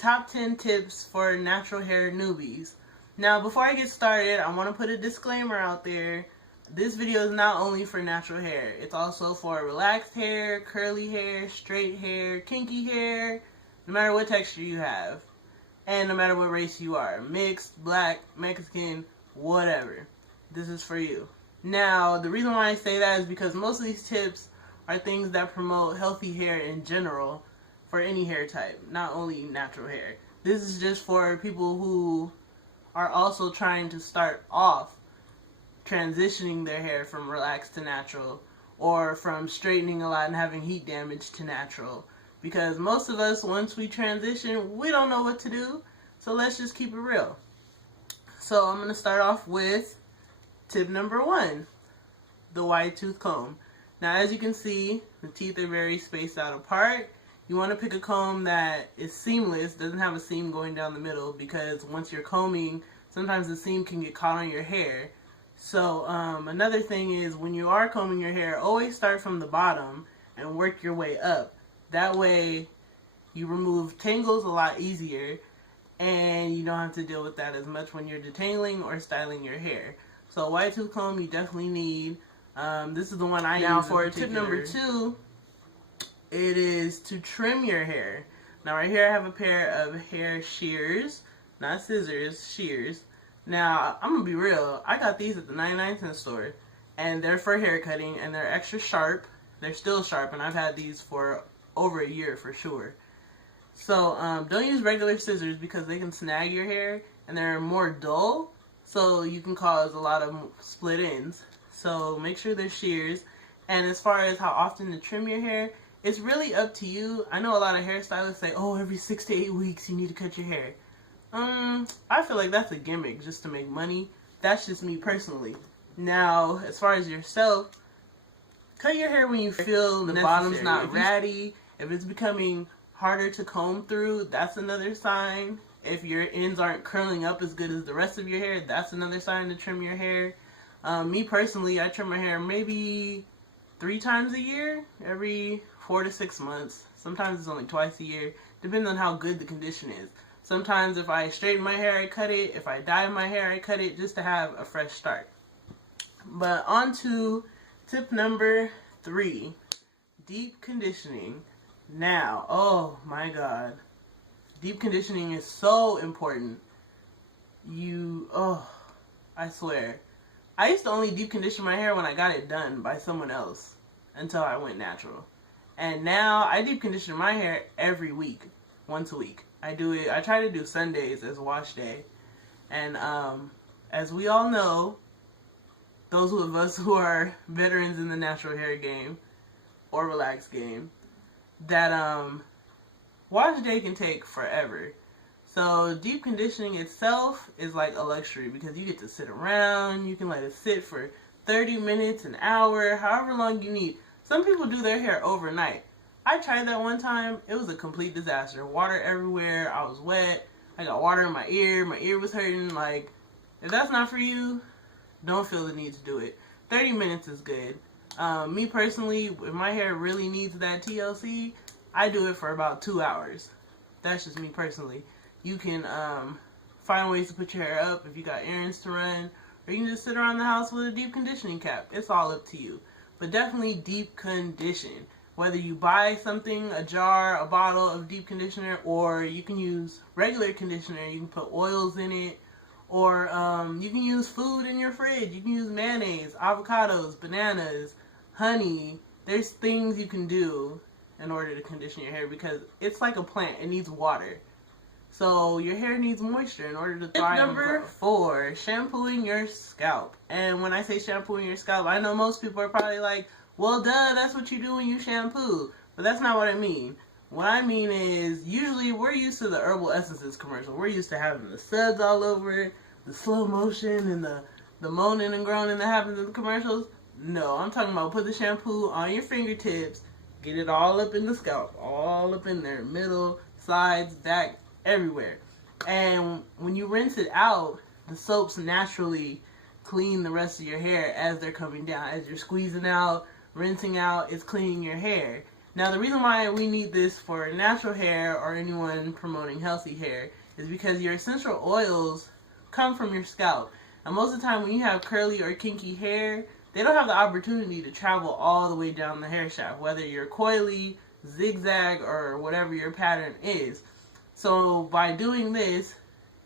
top 10 tips for natural hair newbies. Now, before I get started, I want to put a disclaimer out there. This video is not only for natural hair. It's also for relaxed hair, curly hair, straight hair, kinky hair, no matter what texture you have. And no matter what race you are. Mixed, black, Mexican, whatever. This is for you. Now, the reason why I say that is because most of these tips are things that promote healthy hair in general for any hair type, not only natural hair. This is just for people who are also trying to start off transitioning their hair from relaxed to natural, or from straightening a lot and having heat damage to natural. Because most of us, once we transition, we don't know what to do. So let's just keep it real. So I'm going to start off with tip number 1, the wide tooth comb. Now, as you can see, the teeth are very spaced out apart. You want to pick a comb that is seamless, doesn't have a seam going down the middle, because once you're combing, sometimes the seam can get caught on your hair. So another thing is, when you are combing your hair, always start from the bottom and work your way up. That way you remove tangles a lot easier, and you don't have to deal with that as much when you're detangling or styling your hair. So a wide tooth comb you definitely need. This is the one I use. Now for tip number 2, it is to trim your hair. Now right here I have a pair of hair shears, not scissors, shears. Now I'm gonna be real, I got these at the 99-cent store, and they're for hair cutting, and they're extra sharp. They're still sharp, and I've had these for over a year for sure. So don't use regular scissors because they can snag your hair, and they're more dull, so you can cause a lot of split ends. So make sure they're shears. And as far as how often to trim your hair, it's really up to you. I know a lot of hairstylists say, oh, every 6 to 8 weeks you need to cut your hair. I feel like that's a gimmick just to make money. That's just me personally. Now, as far as yourself, cut your hair when you feel the bottom's not ratty. If it's becoming harder to comb through, that's another sign. If your ends aren't curling up as good as the rest of your hair, that's another sign to trim your hair. Me personally, I trim my hair maybe 3 times a year, every 4 to 6 months. Sometimes it's only twice a year, depending on how good the condition is. Sometimes if I straighten my hair, I cut it. If I dye my hair, I cut it, just to have a fresh start. But on to tip number 3, deep conditioning. Now, oh my God, deep conditioning is so important. I swear. I used to only deep condition my hair when I got it done by someone else until I went natural. And now I deep condition my hair every week, once a week. I try to do Sundays as wash day. And as we all know, those of us who are veterans in the natural hair game or relaxed game, that wash day can take forever. So deep conditioning itself is like a luxury, because you get to sit around, you can let it sit for 30 minutes, an hour, however long you need. Some people do their hair overnight. I tried that one time. It was a complete disaster. Water everywhere. I was wet. I got water in my ear. My ear was hurting. Like, if that's not for you, don't feel the need to do it. 30 minutes is good. Me personally, if my hair really needs that TLC, I do it for about 2 hours. That's just me personally. You can find ways to put your hair up if you got errands to run, or you can just sit around the house with a deep conditioning cap. It's all up to you. But definitely deep condition. Whether you buy something, a jar, a bottle of deep conditioner, or you can use regular conditioner. You can put oils in it, or you can use food in your fridge. You can use mayonnaise, avocados, bananas, honey. There's things you can do in order to condition your hair, because it's like a plant. It needs water. So your hair needs moisture in order to thrive. Tip number 4, shampooing your scalp. And when I say shampooing your scalp, I know most people are probably like, well, duh, that's what you do when you shampoo. But that's not what I mean. What I mean is, usually we're used to the herbal essences commercial. We're used to having the suds all over it, the slow motion, and the moaning and groaning that happens in the commercials. No, I'm talking about put the shampoo on your fingertips, get it all up in the scalp, all up in there, middle, sides, back, everywhere. And when you rinse it out, the soaps naturally clean the rest of your hair as they're coming down. As you're squeezing out, rinsing out, it's cleaning your hair. Now, the reason why we need this for natural hair or anyone promoting healthy hair is because your essential oils come from your scalp. And most of the time when you have curly or kinky hair, they don't have the opportunity to travel all the way down the hair shaft, whether you're coily, zigzag, or whatever your pattern is. So by doing this,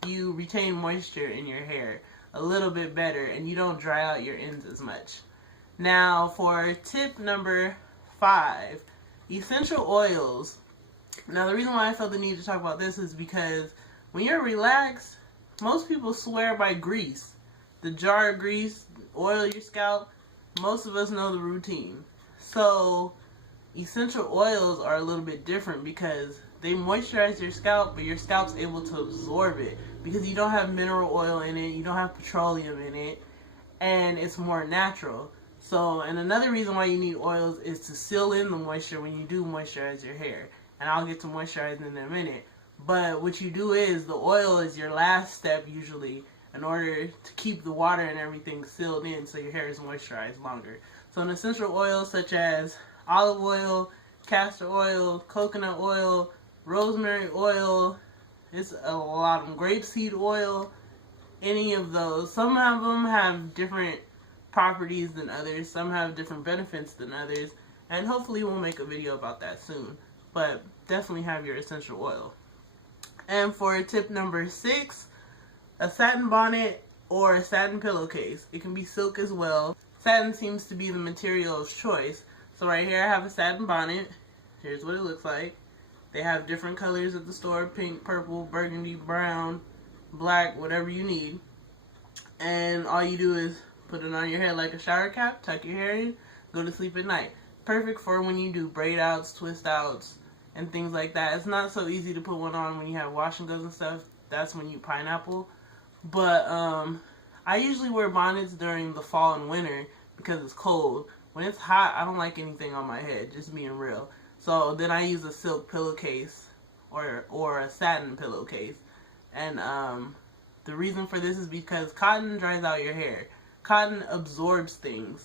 you retain moisture in your hair a little bit better and you don't dry out your ends as much. Now for tip number 5, essential oils. Now the reason why I felt the need to talk about this is because when you're relaxed, most people swear by grease. The jar of grease, oil your scalp. Most of us know the routine. So essential oils are a little bit different because they moisturize your scalp, but your scalp's able to absorb it because you don't have mineral oil in it, you don't have petroleum in it, and it's more natural. So, and another reason why you need oils is to seal in the moisture when you do moisturize your hair. And I'll get to moisturizing in a minute. But what you do is, the oil is your last step usually in order to keep the water and everything sealed in so your hair is moisturized longer. So an essential oils such as olive oil, castor oil, coconut oil, rosemary oil, it's a lot of them, grapeseed oil, any of those. Some of them have different properties than others, some have different benefits than others, and hopefully we'll make a video about that soon. But definitely have your essential oil. And for tip number 6, a satin bonnet or a satin pillowcase. It can be silk as well. Satin seems to be the material of choice. So right here I have a satin bonnet. Here's what it looks like. They have different colors at the store: pink, purple, burgundy, brown, black, whatever you need. And all you do is put it on your head like a shower cap, tuck your hair in, go to sleep at night. Perfect for when you do braid outs, twist outs, and things like that. It's not so easy to put one on when you have wash and goes and stuff. That's when you pineapple. But I usually wear bonnets during the fall and winter because it's cold. When it's hot, I don't like anything on my head, just being real. So then I use a silk pillowcase or a satin pillowcase. And the reason for this is because cotton dries out your hair. Cotton absorbs things.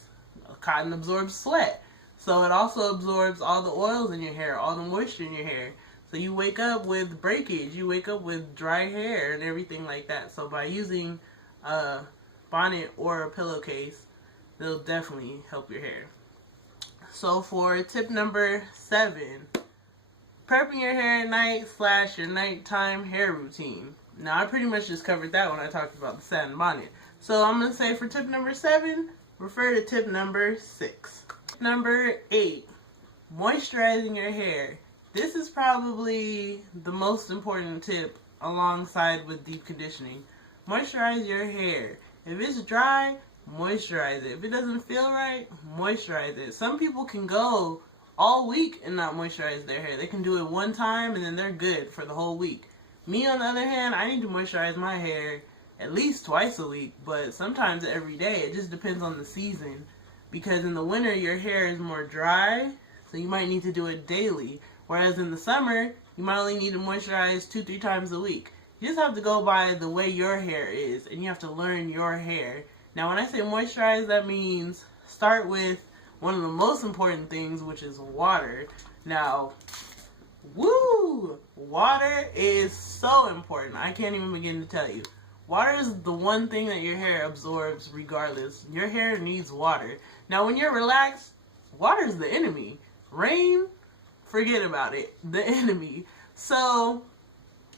Cotton absorbs sweat. So it also absorbs all the oils in your hair, all the moisture in your hair. So you wake up with breakage, you wake up with dry hair and everything like that. So by using a bonnet or a pillowcase, they'll definitely help your hair. So for tip number 7, prepping your hair at night / your nighttime hair routine. Now I pretty much just covered that when I talked about the satin bonnet. So I'm going to say for tip number 7, refer to tip number 6. Number 8, moisturizing your hair. This is probably the most important tip alongside with deep conditioning. Moisturize your hair. If it's dry, moisturize it. If it doesn't feel right, moisturize it. Some people can go all week and not moisturize their hair. They can do it one time and then they're good for the whole week. Me, on the other hand, I need to moisturize my hair at least twice a week, but sometimes every day. It just depends on the season. Because in the winter, your hair is more dry, so you might need to do it daily. Whereas in the summer, you might only need to moisturize 2-3 times a week. You just have to go by the way your hair is, and you have to learn your hair. Now, when I say moisturize, that means start with one of the most important things, which is water. Now, water is so important. I can't even begin to tell you. Water is the one thing that your hair absorbs regardless. Your hair needs water. Now, when you're relaxed, water is the enemy. Rain, forget about it. The enemy. So,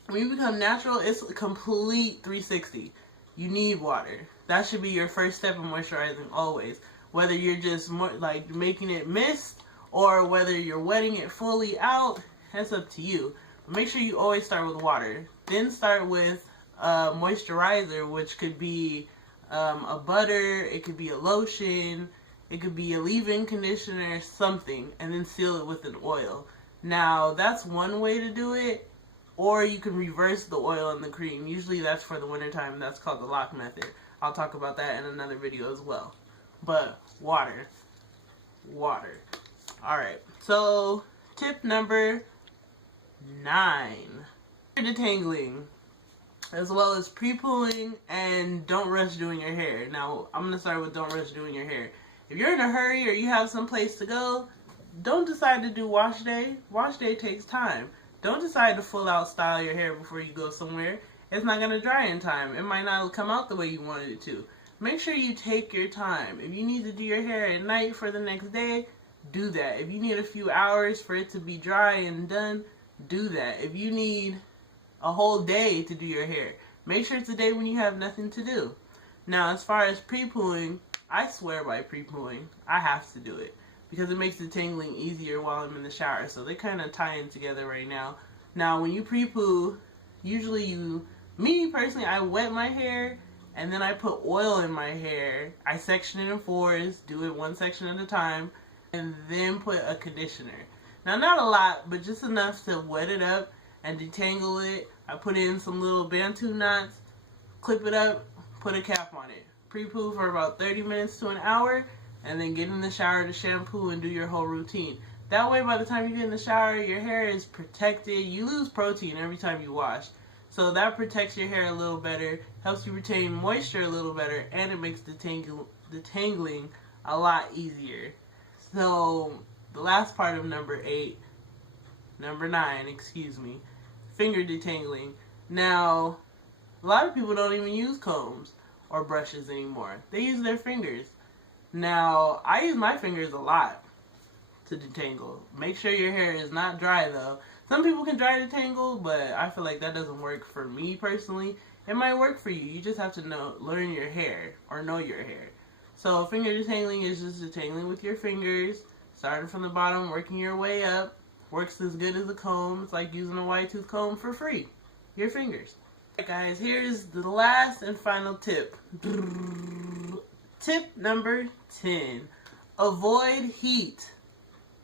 when you become natural, it's a complete 360. You need water. That should be your first step in moisturizing always. Whether you're just like making it mist or whether you're wetting it fully out, that's up to you. But make sure you always start with water. Then start with moisturizer, which could be a butter, it could be a lotion, it could be a leave-in conditioner, something, and then seal it with an oil. Now, that's one way to do it, or you can reverse the oil and the cream. Usually that's for the wintertime. That's called the lock method. I'll talk about that in another video as well. But water. Alright, so tip number 9. Detangling, as well as pre-pooling and don't rush doing your hair. Now, I'm going to start with don't rush doing your hair. If you're in a hurry or you have some place to go, don't decide to do wash day. Wash day takes time. Don't decide to full out style your hair before you go somewhere. It's not going to dry in time. It might not come out the way you wanted it to. Make sure you take your time. If you need to do your hair at night for the next day, do that. If you need a few hours for it to be dry and done, do that. If you need a whole day to do your hair, make sure it's a day when you have nothing to do. Now, as far as pre-pooing, I swear by pre-pooing. I have to do it because it makes detangling easier while I'm in the shower. So they kind of tie in together right now. Now, when you pre-poo, usually me personally, I wet my hair and then I put oil in my hair. I section it in fours, do it one section at a time, and then put a conditioner. Now, not a lot, but just enough to wet it up and detangle it. I put in some little Bantu knots, clip it up, put a cap on it. Pre-poo for about 30 minutes to an hour, and then get in the shower to shampoo and do your whole routine. That way, by the time you get in the shower, your hair is protected. You lose protein every time you wash. So that protects your hair a little better, helps you retain moisture a little better, and it makes detangling a lot easier. So the last part of number 9, excuse me, finger detangling. Now, a lot of people don't even use combs or brushes anymore. They use their fingers. Now, I use my fingers a lot to detangle. Make sure your hair is not dry though. Some people can dry detangle, but I feel like that doesn't work for me personally. It might work for you. You just have to learn your hair or know your hair. So finger detangling is just detangling with your fingers, starting from the bottom, working your way up. Works as good as a comb. It's like using a wide tooth comb for free. Your fingers. Alright guys, here's the last and final tip. Tip number 10. Avoid heat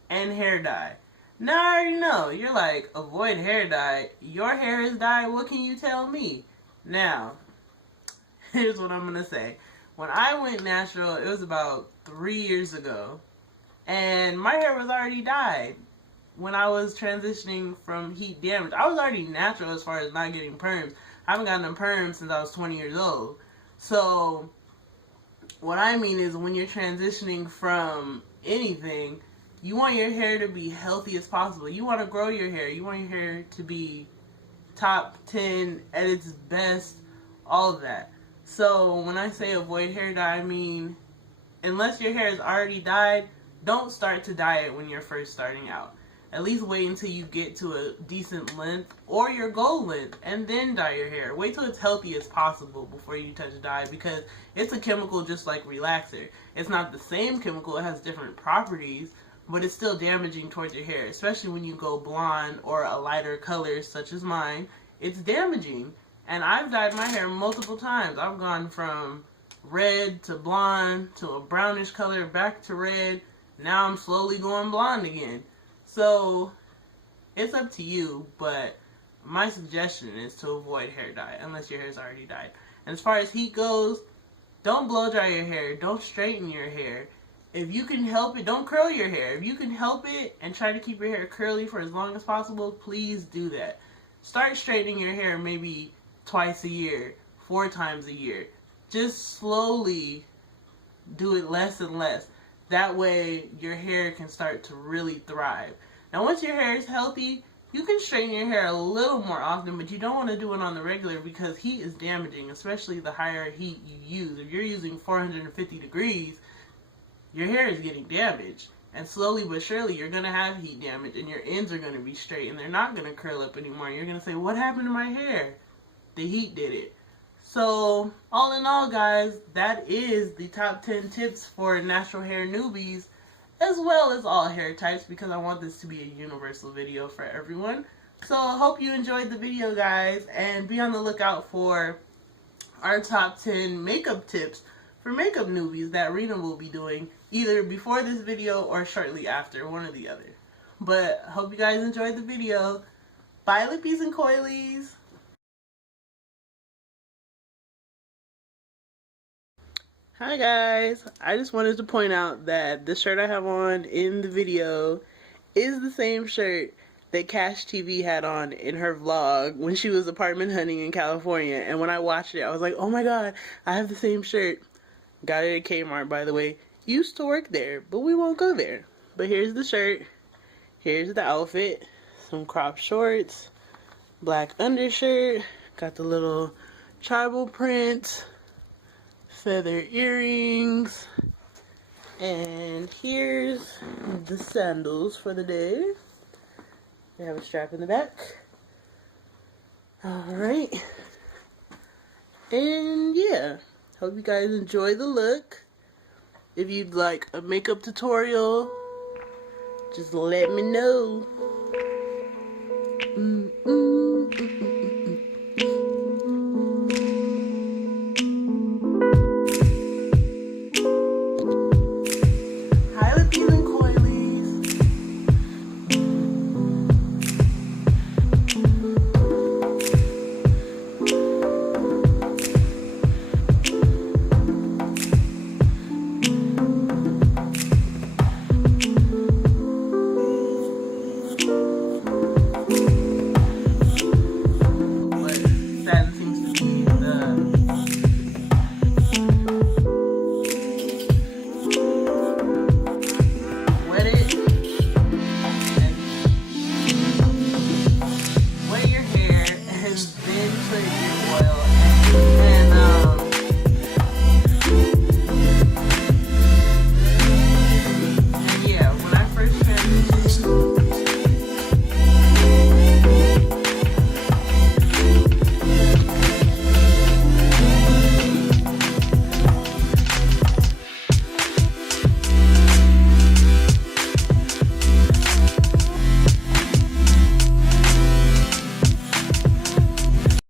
and hair dye. Now I already know. You're like, avoid hair dye. Your hair is dyed. What can you tell me? Now, here's what I'm going to say. When I went natural, it was about 3 years ago. And my hair was already dyed. When I was transitioning from heat damage, I was already natural as far as not getting perms. I haven't gotten a perm since I was 20 years old. So, what I mean is when you're transitioning from anything, you want your hair to be healthy as possible. You want to grow your hair. You want your hair to be top 10 at its best, all of that. So, when I say avoid hair dye, I mean, unless your hair is already dyed, don't start to dye it when you're first starting out. At least wait until you get to a decent length or your goal length and then dye your hair. Wait till it's healthy as possible before you touch dye because it's a chemical just like relaxer. It's not the same chemical, it has different properties, but it's still damaging towards your hair, especially when you go blonde or a lighter color such as mine. It's damaging. And I've dyed my hair multiple times. I've gone from red to blonde to a brownish color back to red. Now I'm slowly going blonde again. So, it's up to you, but my suggestion is to avoid hair dye, unless your hair is already dyed. And as far as heat goes, don't blow dry your hair, don't straighten your hair. If you can help it, don't curl your hair. If you can help it and try to keep your hair curly for as long as possible, please do that. Start straightening your hair maybe twice a year, 4 times a year. Just slowly do it less and less. That way, your hair can start to really thrive. Now, once your hair is healthy, you can straighten your hair a little more often, but you don't want to do it on the regular because heat is damaging, especially the higher heat you use. If you're using 450 degrees, your hair is getting damaged. And slowly but surely, you're going to have heat damage, and your ends are going to be straight, and they're not going to curl up anymore. You're going to say, what happened to my hair? The heat did it. So, all in all, guys, that is the top 10 tips for natural hair newbies, as well as all hair types, because I want this to be a universal video for everyone. So, I hope you enjoyed the video, guys, and be on the lookout for our top 10 makeup tips for makeup newbies that Rena will be doing, either before this video or shortly after, one or the other. But, hope you guys enjoyed the video. Bye, lippies and coilies! Hi guys, I just wanted to point out that the shirt I have on in the video is the same shirt that Cash TV had on in her vlog when she was apartment hunting in California. And when I watched it, I was like, oh my god, I have the same shirt. Got it at Kmart, by the way. Used to work there, but we won't go there. But here's the shirt. Here's the outfit. Some crop shorts. Black undershirt. Got the little tribal print. Feather earrings. And here's the sandals for the day. They have a strap in the back. Alright. And yeah. Hope you guys enjoy the look. If you'd like a makeup tutorial, just let me know.